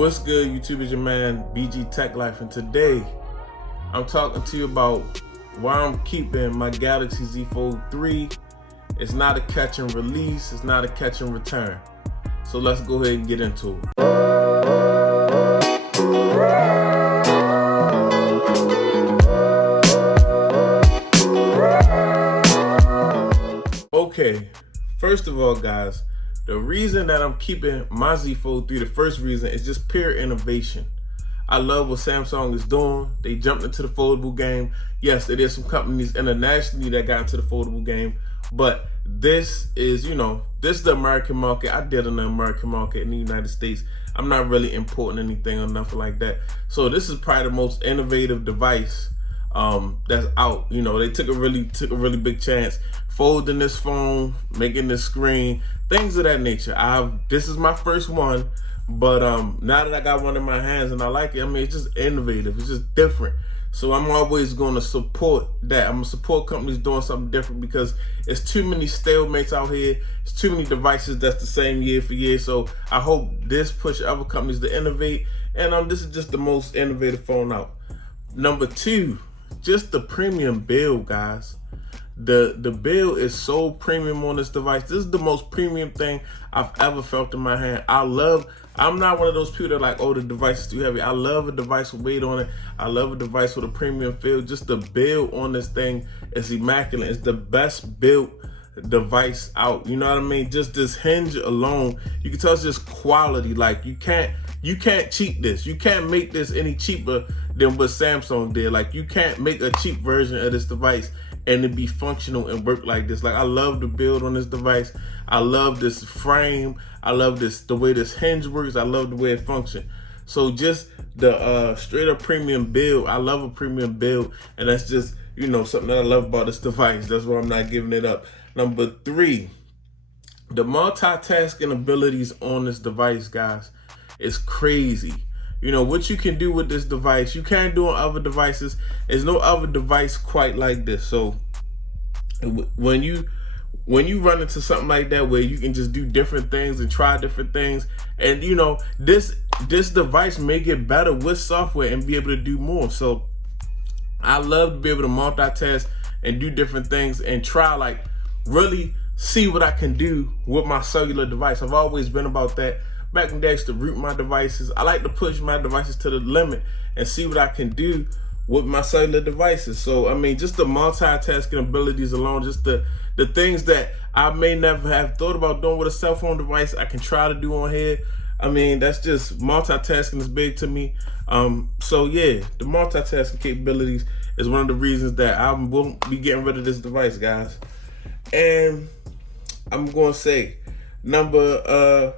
What's good, YouTube? Is your man BG Tech Life, and today I'm talking to you about why I'm keeping my Galaxy Z Fold 3. It's not a catch and release, it's not a catch and return. So let's go ahead and get into it. Okay, first of all, guys, the reason that I'm keeping my Z Fold 3, the first reason, is just pure innovation. I love what Samsung is doing. They jumped into the foldable game. Yes, there is some companies internationally that got into the foldable game, but this is, this is the American market. I did in the American market in the United States. I'm not really importing anything or nothing like that. So this is probably the most innovative device that's out. They took a really big chance folding this phone, making this screen, things of that nature. This is my first one, but now that I got one in my hands and I like it, it's just innovative, it's just different. So I'm always going to support that. I'm going to support companies doing something different, because it's too many stalemates out here. It's too many devices that's the same year for year. So I hope this push other companies to innovate, and this is just the most innovative phone out. Number two, just the premium build, guys. The build is so premium on this device. This is the most premium thing I've ever felt in my hand. I'm not one of those people that are like, oh, the device is too heavy. I love a device with weight on it. I love a device with a premium feel. Just the build on this thing is immaculate. It's the best built device out. You know what I mean? Just this hinge alone, you can tell it's just quality. Like you can't cheat this. You can't make this any cheaper than what Samsung did. Like you can't make a cheap version of this device and it be functional and work like this. Like I love the build on this device. I love this frame. I love the way this hinge works. I love the way it functions. So just the straight up premium build. I love a premium build, and that's just something that I love about this device. That's why I'm not giving it up. Number three, the multitasking abilities on this device, guys, is crazy. What you can do with this device, you can't do on other devices. There's no other device quite like this. So when you run into something like that where you can just do different things and try different things, and this device may get better with software and be able to do more. So I love to be able to multitask and do different things and try, like, really see what I can do with my cellular device. I've always been about that. Back in the day, I used to root my devices. I like to push my devices to the limit and see what I can do with my cellular devices. So, just the multitasking abilities alone, just the things that I may never have thought about doing with a cell phone device, I can try to do on here. That's just, multitasking is big to me. So yeah, the multitasking capabilities is one of the reasons that I won't be getting rid of this device, guys. And I'm going to say, number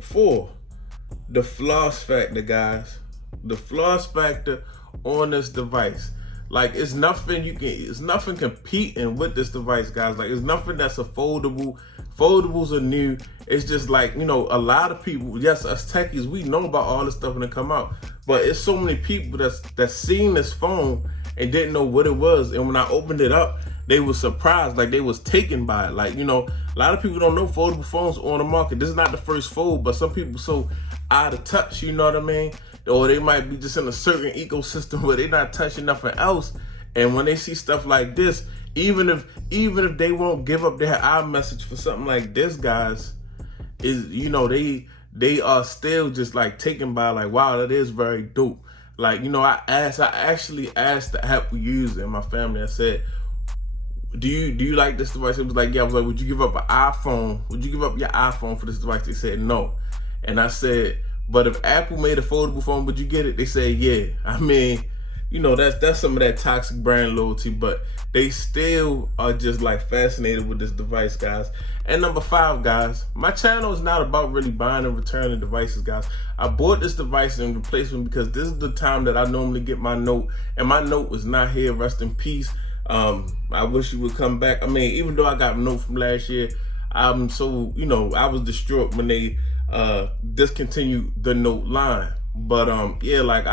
4, the floss factor, guys. The floss factor on this device, like, it's nothing competing with this device, guys. Like, it's nothing that's a foldable. Foldables are new. It's just like, a lot of people, yes, us techies, we know about all this stuff when it come out, but it's so many people that's seen this phone and didn't know what it was, and when I opened it up, they were surprised, like they was taken by it. Like, a lot of people don't know foldable phones on the market. This is not the first fold, but some people so out of touch, you know what I mean? Or they might be just in a certain ecosystem where they're not touching nothing else. And when they see stuff like this, even if they won't give up their iMessage for something like this, guys, is they are still just like taken by, like, wow, that is very dope. Like, I actually asked the app we use in my family. I said, do you like this device? It was like, yeah. I was like, would you give up an iPhone? Would you give up your iPhone for this device? They said no. And I said, but if Apple made a foldable phone, would you get it? They said yeah. That's some of that toxic brand loyalty, but they still are just like fascinated with this device, guys. And number 5, guys, my channel is not about really buying and returning devices, guys. I bought this device in replacement because this is the time that I normally get my Note, and my Note was not here. Rest in peace. I wish it would come back. Even though I got a Note from last year, I'm so, I was distraught when they discontinued the Note line. But yeah, like,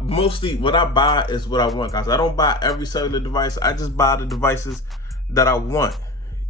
mostly what I buy is what I want, guys. I don't buy every cellular device. I just buy the devices that I want,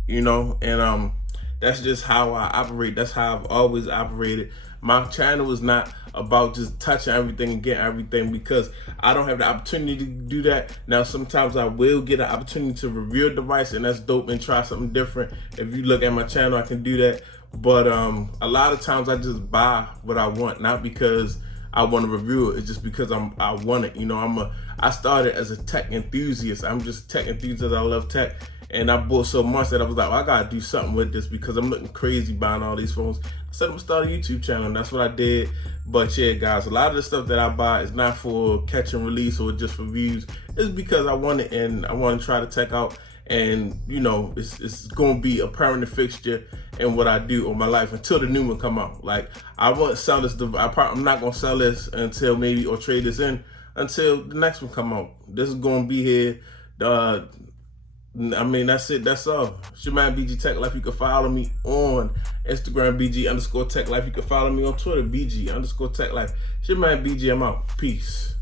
and that's just how I operate. That's how I've always operated. My channel is not about just touching everything and getting everything, because I don't have the opportunity to do that. Now, sometimes I will get an opportunity to review a device, and that's dope, and try something different. If you look at my channel, I can do that. But a lot of times I just buy what I want, not because I want to review it. It's just because I want it. You know, I started as a tech enthusiast. I'm just a tech enthusiast. I love tech. And I bought so much that I was like, well, I gotta do something with this because I'm looking crazy buying all these phones. I said I'm gonna start a YouTube channel, and that's what I did. But yeah, guys, a lot of the stuff that I buy is not for catch and release or just for views. It's because I want it, and I want to try the tech out. And you know, it's gonna be a permanent fixture in what I do in my life until the new one come out. Like, I won't sell this device. I'm not gonna sell this until maybe, or trade this in until the next one come out. This is gonna be here. I mean, that's it. That's all. It's your man, BG Tech Life. You can follow me on Instagram, BG_Tech Life. You can follow me on Twitter, BG_Tech Life. It's your man, BG. I'm out. Peace.